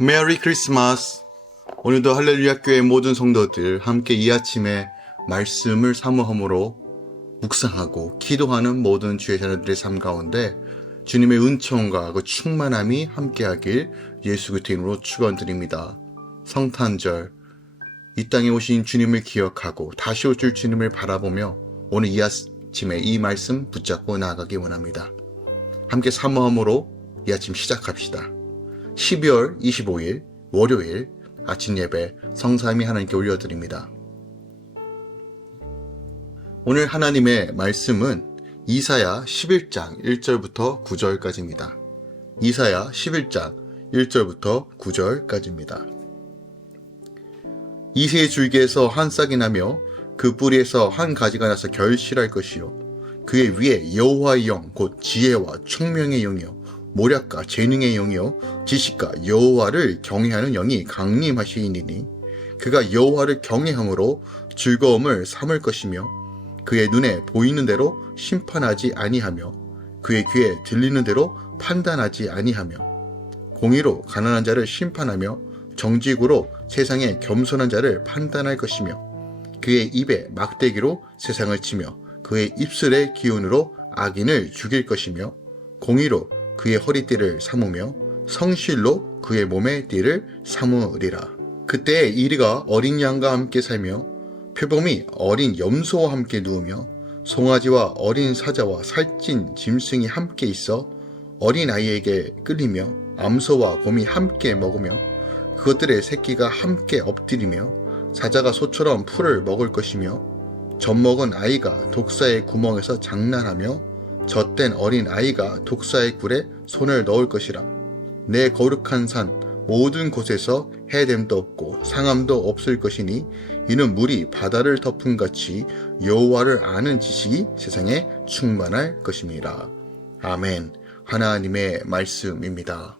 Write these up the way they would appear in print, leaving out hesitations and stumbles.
메리 크리스마스. 오늘도 할렐루야 교회 모든 성도들 함께 이 아침에 말씀을 사모함으로 묵상하고 기도하는 모든 주의 자녀들의 삶 가운데 주님의 은총과 그 충만함이 함께하길 예수 그리스도의 이름으로 축원드립니다. 성탄절 이 땅에 오신 주님을 기억하고 다시 오실 주님을 바라보며 오늘 이 아침에 이 말씀 붙잡고 나아가기 원합니다. 함께 사모함으로 이 아침 시작합시다. 12월 25일 월요일 아침 예배 성삼위 하나님께 올려드립니다. 오늘 하나님의 말씀은 이사야 11장 1절부터 9절까지입니다. 이사야 11장 1절부터 9절까지입니다. 이새의 줄기에서 한 싹이 나며 그 뿌리에서 한 가지가 나서 결실할 것이요 그의 위에 여호와의 영 곧 지혜와 총명의 영이요 모략과 재능의 영이요 지식과 여호와를 경외하는 영이 강림하시니니 그가 여호와를 경외함으로 즐거움을 삼을 것이며 그의 눈에 보이는 대로 심판하지 아니하며 그의 귀에 들리는 대로 판단하지 아니하며 공의로 가난한 자를 심판하며 정직으로 세상의 겸손한 자를 판단할 것이며 그의 입에 막대기로 세상을 치며 그의 입술의 기운으로 악인을 죽일 것이며 공의로 그의 허리띠를 삼으며 성실로 그의 몸의 띠를 삼으리라. 그때 이리가 어린 양과 함께 살며 표범이 어린 염소와 함께 누우며 송아지와 어린 사자와 살찐 짐승이 함께 있어 어린 아이에게 끌리며 암소와 곰이 함께 먹으며 그것들의 새끼가 함께 엎드리며 사자가 소처럼 풀을 먹을 것이며 젖먹은 아이가 독사의 구멍에서 장난하며 젖된 어린 아이가 독사의 굴에 손을 넣을 것이라. 내 거룩한 산 모든 곳에서 해됨도 없고 상함도 없을 것이니 이는 물이 바다를 덮은 같이 여호와를 아는 지식이 세상에 충만할 것입니다. 아멘. 하나님의 말씀입니다.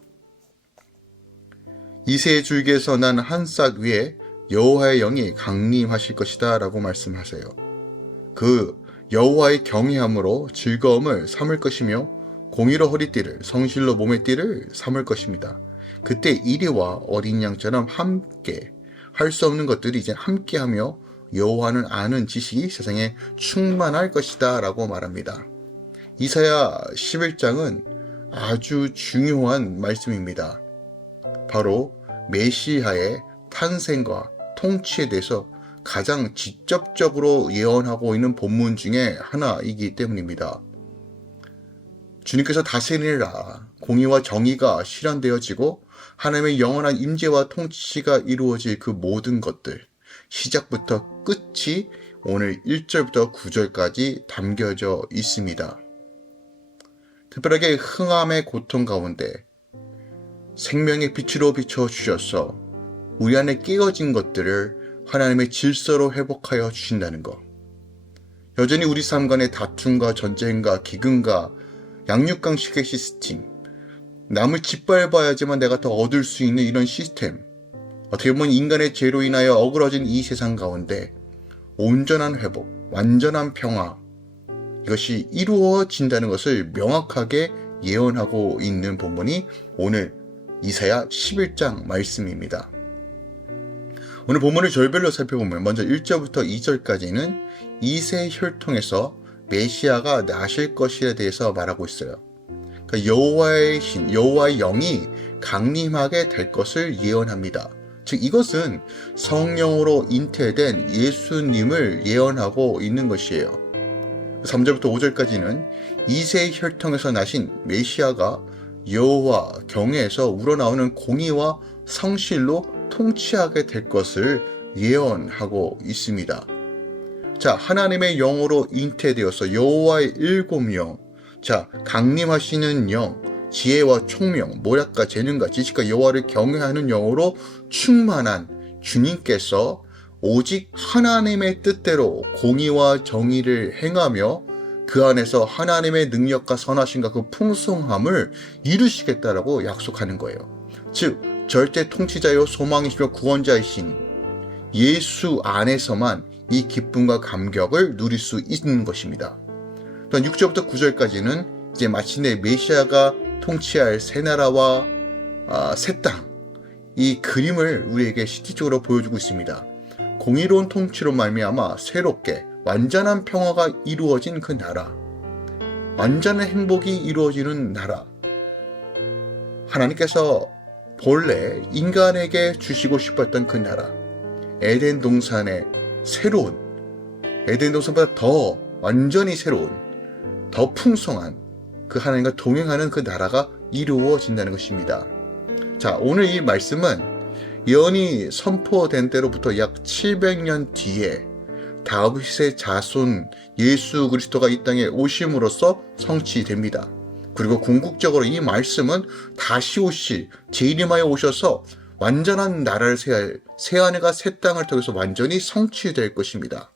이새의 줄기에서 난 한 싹 위에 여호와의 영이 강림하실 것이다 라고 말씀하세요. 그 여호와의 경외함으로 즐거움을 삼을 것이며 공의로 허리띠를 성실로 몸의 띠를 삼을 것입니다. 그때 이리와 어린 양처럼 함께 할 수 없는 것들이 이제 함께하며 여호와는 아는 지식이 세상에 충만할 것이다 라고 말합니다. 이사야 11장은 아주 중요한 말씀입니다. 바로 메시아의 탄생과 통치에 대해서 가장 직접적으로 예언하고 있는 본문 중에 하나이기 때문입니다. 주님께서 다스리라 공의와 정의가 실현되어지고 하나님의 영원한 임재와 통치가 이루어질 그 모든 것들 시작부터 끝이 오늘 1절부터 9절까지 담겨져 있습니다. 특별하게 흥함의 고통 가운데 생명의 빛으로 비춰주셔서 우리 안에 깨어진 것들을 하나님의 질서로 회복하여 주신다는 것. 여전히 우리 삶 간의 다툼과 전쟁과 기근과 양육강식의 시스템, 남을 짓밟아야지만 내가 더 얻을 수 있는 이런 시스템, 어떻게 보면 인간의 죄로 인하여 어그러진 이 세상 가운데 온전한 회복, 완전한 평화, 이것이 이루어진다는 것을 명확하게 예언하고 있는 본문이 오늘 이사야 11장 말씀입니다. 오늘 본문을 절별로 살펴보면 먼저 1절부터 2절까지는 이새의 혈통에서 메시아가 나실 것에 대해서 말하고 있어요. 그러니까 여호와의 신, 여호와의 영이 강림하게 될 것을 예언합니다. 즉 이것은 성령으로 잉태된 예수님을 예언하고 있는 것이에요. 3절부터 5절까지는 이새의 혈통에서 나신 메시아가 여호와 경외에서 우러나오는 공의와 성실로 통치하게 될 것을 예언하고 있습니다. 자, 하나님의 영으로 잉태되어서 여호와의 일곱 영, 자, 강림하시는 영, 지혜와 총명, 모략과 재능과 지식과 여호와를 경외하는 영으로 충만한 주님께서 오직 하나님의 뜻대로 공의와 정의를 행하며 그 안에서 하나님의 능력과 선하심과 그 풍성함을 이루시겠다라고 약속하는 거예요. 즉 절대 통치자요 소망이시며 구원자이신 예수 안에서만 이 기쁨과 감격을 누릴 수 있는 것입니다. 또한 6절부터 9절까지는 이제 마침내 메시아가 통치할 새 나라와 새 땅, 이 그림을 우리에게 실질적으로 보여주고 있습니다. 공의로운 통치로 말미암아 새롭게 완전한 평화가 이루어진 그 나라, 완전한 행복이 이루어지는 나라, 하나님께서 본래 인간에게 주시고 싶었던 그 나라, 에덴 동산의 새로운, 에덴 동산보다 더 완전히 새로운, 더 풍성한 그 하나님과 동행하는 그 나라가 이루어진다는 것입니다. 자, 오늘 이 말씀은 예언이 선포된 때로부터 약 700년 뒤에 다윗의 자손 예수 그리스도가 이 땅에 오심으로써 성취됩니다. 그리고 궁극적으로 이 말씀은 다시 오실 재림하여 오셔서 완전한 나라를 세할 새하늘과 새 땅을 통해서 완전히 성취될 것입니다.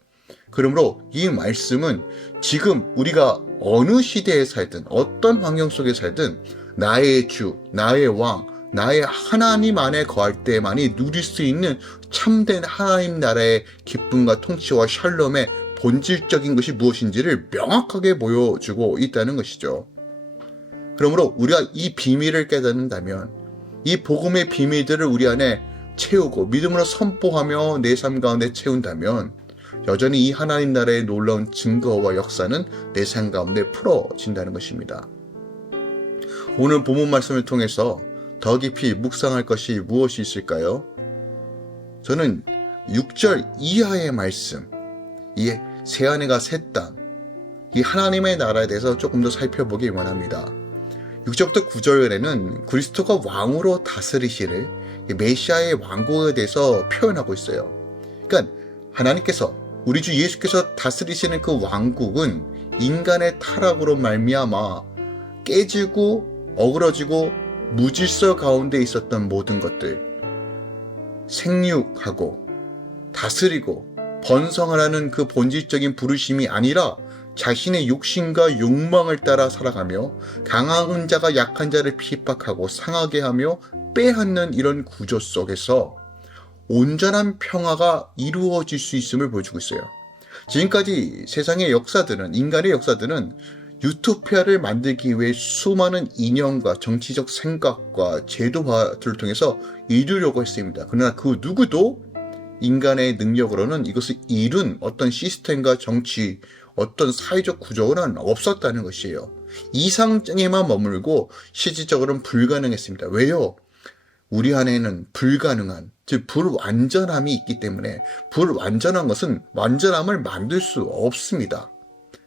그러므로 이 말씀은 지금 우리가 어느 시대에 살든 어떤 환경 속에 살든 나의 주, 나의 왕, 나의 하나님 안에 거할 때만이 누릴 수 있는 참된 하나님 나라의 기쁨과 통치와 샬롬의 본질적인 것이 무엇인지를 명확하게 보여주고 있다는 것이죠. 그러므로 우리가 이 비밀을 깨닫는다면, 이 복음의 비밀들을 우리 안에 채우고 믿음으로 선포하며 내 삶 가운데 채운다면 여전히 이 하나님 나라의 놀라운 증거와 역사는 내 삶 가운데 풀어진다는 것입니다. 오늘 본문 말씀을 통해서 더 깊이 묵상할 것이 무엇이 있을까요? 저는 6절 이하의 말씀, 이 새하늘과 새 땅, 이 하나님의 나라에 대해서 조금 더 살펴보기 원합니다. 6절부터 9절에는 그리스도가 왕으로 다스리시를 메시아의 왕국에 대해서 표현하고 있어요. 그러니까 하나님께서, 우리 주 예수께서 다스리시는 그 왕국은 인간의 타락으로 말미암아 깨지고 어그러지고 무질서 가운데 있었던 모든 것들, 생육하고 다스리고 번성을 하는 그 본질적인 부르심이 아니라 자신의 욕심과 욕망을 따라 살아가며 강한 자가 약한 자를 핍박하고 상하게 하며 빼앗는 이런 구조 속에서 온전한 평화가 이루어질 수 있음을 보여주고 있어요. 지금까지 세상의 역사들은, 인간의 역사들은 유토피아를 만들기 위해 수많은 이념과 정치적 생각과 제도화들을 통해서 이루려고 했습니다. 그러나 그 누구도 인간의 능력으로는 이것을 이룬 어떤 시스템과 정치, 어떤 사회적 구조는 없었다는 것이에요. 이상에만 머물고 실질적으로는 불가능했습니다. 왜요? 우리 안에는 불가능한, 즉 불완전함이 있기 때문에 불완전한 것은 완전함을 만들 수 없습니다.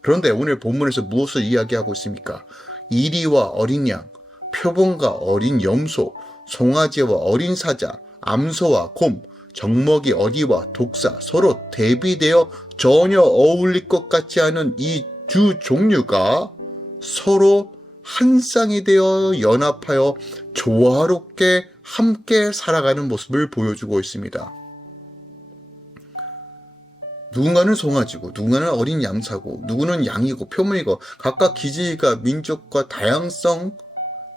그런데 오늘 본문에서 무엇을 이야기하고 있습니까? 이리와 어린 양, 표범과 어린 염소, 송아지와 어린 사자, 암소와 곰, 적먹이 어리와 독사, 서로 대비되어 전혀 어울릴 것 같지 않은 이 두 종류가 서로 한 쌍이 되어 연합하여 조화롭게 함께 살아가는 모습을 보여주고 있습니다. 누군가는 송아지고, 누군가는 어린 양사고, 누구는 양이고, 표범이고, 각각 기질과 민족과 다양성,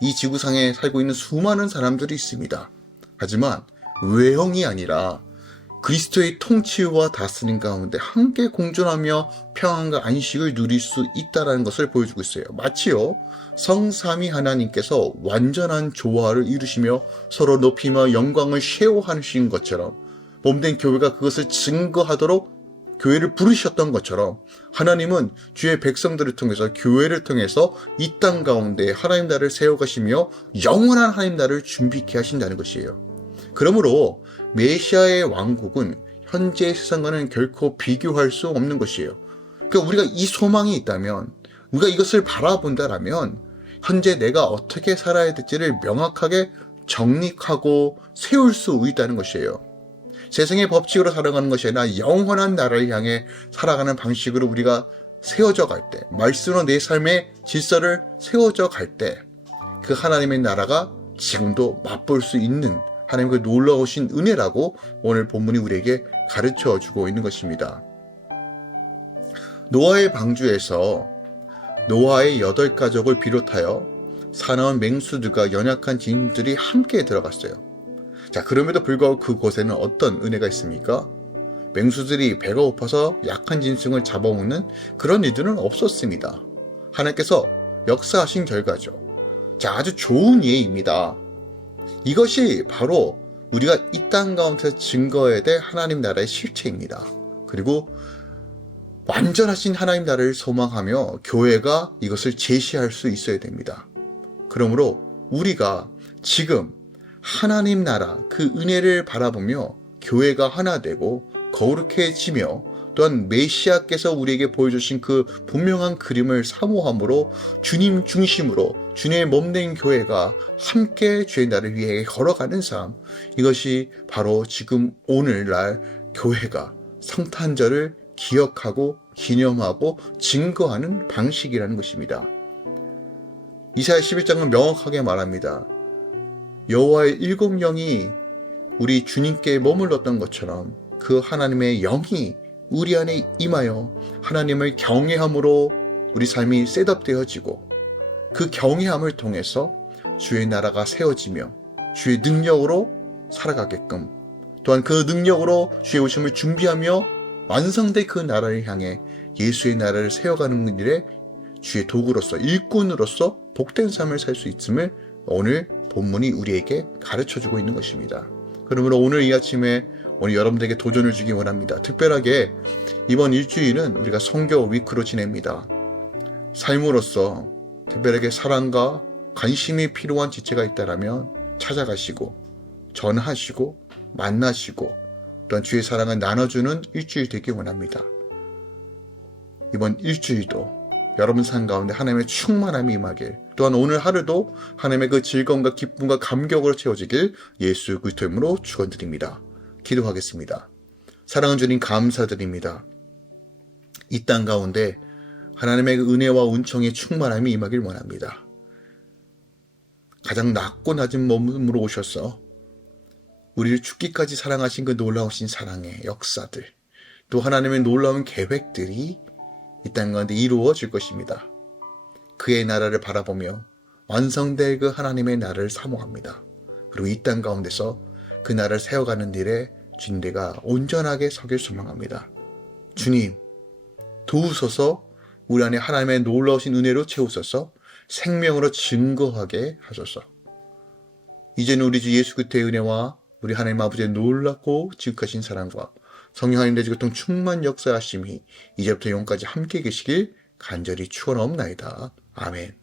이 지구상에 살고 있는 수많은 사람들이 있습니다. 하지만 외형이 아니라 그리스도의 통치와 다스림 가운데 함께 공존하며 평안과 안식을 누릴 수 있다는 것을 보여주고 있어요. 마치요, 성삼위 하나님께서 완전한 조화를 이루시며 서로 높이며 영광을 쉐어하신 것처럼, 몸된 교회가 그것을 증거하도록 교회를 부르셨던 것처럼 하나님은 주의 백성들을 통해서, 교회를 통해서 이 땅 가운데 하나님 나라를 세워가시며 영원한 하나님 나라를 준비케 하신다는 것이에요. 그러므로 메시아의 왕국은 현재 세상과는 결코 비교할 수 없는 것이에요. 그러니까 우리가 이 소망이 있다면, 우리가 이것을 바라본다라면 현재 내가 어떻게 살아야 될지를 명확하게 정립하고 세울 수 있다는 것이에요. 세상의 법칙으로 살아가는 것이 아니라 영원한 나라를 향해 살아가는 방식으로 우리가 세워져 갈 때, 말씀으로 내 삶의 질서를 세워져 갈 때 그 하나님의 나라가 지금도 맛볼 수 있는 하나님의 놀라우신 은혜라고 오늘 본문이 우리에게 가르쳐주고 있는 것입니다. 노아의 방주에서 노아의 8가족을 비롯하여 사나운 맹수들과 연약한 짐승들이 함께 들어갔어요. 자, 그럼에도 불구하고 그곳에는 어떤 은혜가 있습니까? 맹수들이 배가 고파서 약한 짐승을 잡아먹는 그런 일들은 없었습니다. 하나님께서 역사하신 결과죠. 자, 아주 좋은 예입니다. 이것이 바로 우리가 이 땅 가운데서 증거해야 될 하나님 나라의 실체입니다. 그리고 완전하신 하나님 나라를 소망하며 교회가 이것을 제시할 수 있어야 됩니다. 그러므로 우리가 지금 하나님 나라 그 은혜를 바라보며 교회가 하나 되고 거룩해지며 또한 메시아께서 우리에게 보여주신 그 분명한 그림을 사모함으로 주님 중심으로 주님의 몸된 교회가 함께 주의 나라를 위해 걸어가는 삶, 이것이 바로 지금 오늘날 교회가 성탄절을 기억하고 기념하고 증거하는 방식이라는 것입니다. 이사야 11장은 명확하게 말합니다. 여호와의 일곱 영이 우리 주님께 머물렀던 것처럼 그 하나님의 영이 우리 안에 임하여 하나님을 경외함으로 우리 삶이 셋업되어지고 그 경외함을 통해서 주의 나라가 세워지며 주의 능력으로 살아가게끔, 또한 그 능력으로 주의 오심을 준비하며 완성된 그 나라를 향해 예수의 나라를 세워가는 일에 주의 도구로서 일꾼으로서 복된 삶을 살 수 있음을 오늘 본문이 우리에게 가르쳐주고 있는 것입니다. 그러므로 오늘 이 아침에 오늘 여러분들에게 도전을 주기 원합니다. 특별하게 이번 일주일은 우리가 선교 위크로 지냅니다. 삶으로서 특별하게 사랑과 관심이 필요한 지체가 있다면 찾아가시고 전하시고 만나시고 또한 주의 사랑을 나눠주는 일주일 되기 원합니다. 이번 일주일도 여러분 삶 가운데 하나님의 충만함이 임하길, 또한 오늘 하루도 하나님의 그 즐거움과 기쁨과 감격으로 채워지길 예수 그리스도의 이름으로 축원드립니다. 기도하겠습니다. 사랑하는 주님 감사드립니다. 이 땅 가운데 하나님의 그 은혜와 은총의 충만함이 임하길 원합니다. 가장 낮고 낮은 몸으로 오셔서 우리를 죽기까지 사랑하신 그 놀라우신 사랑의 역사들, 또 하나님의 놀라운 계획들이 이 땅 가운데 이루어질 것입니다. 그의 나라를 바라보며 완성될 그 하나님의 나라를 사모합니다. 그리고 이 땅 가운데서 그 나라를 세워가는 일에 주님대가 온전하게 서길 소망합니다. 주님, 도우소서. 우리 안에 하나님의 놀라우신 은혜로 채우소서. 생명으로 증거하게 하소서. 이제는 우리 주 예수 그리스도의 은혜와 우리 하나님 아버지의 놀랍고 지극하신 사랑과 성령 하나님의 지극한 충만 역사하심이 이제부터 영까지 함께 계시길 간절히 축원하옵나이다. 아멘.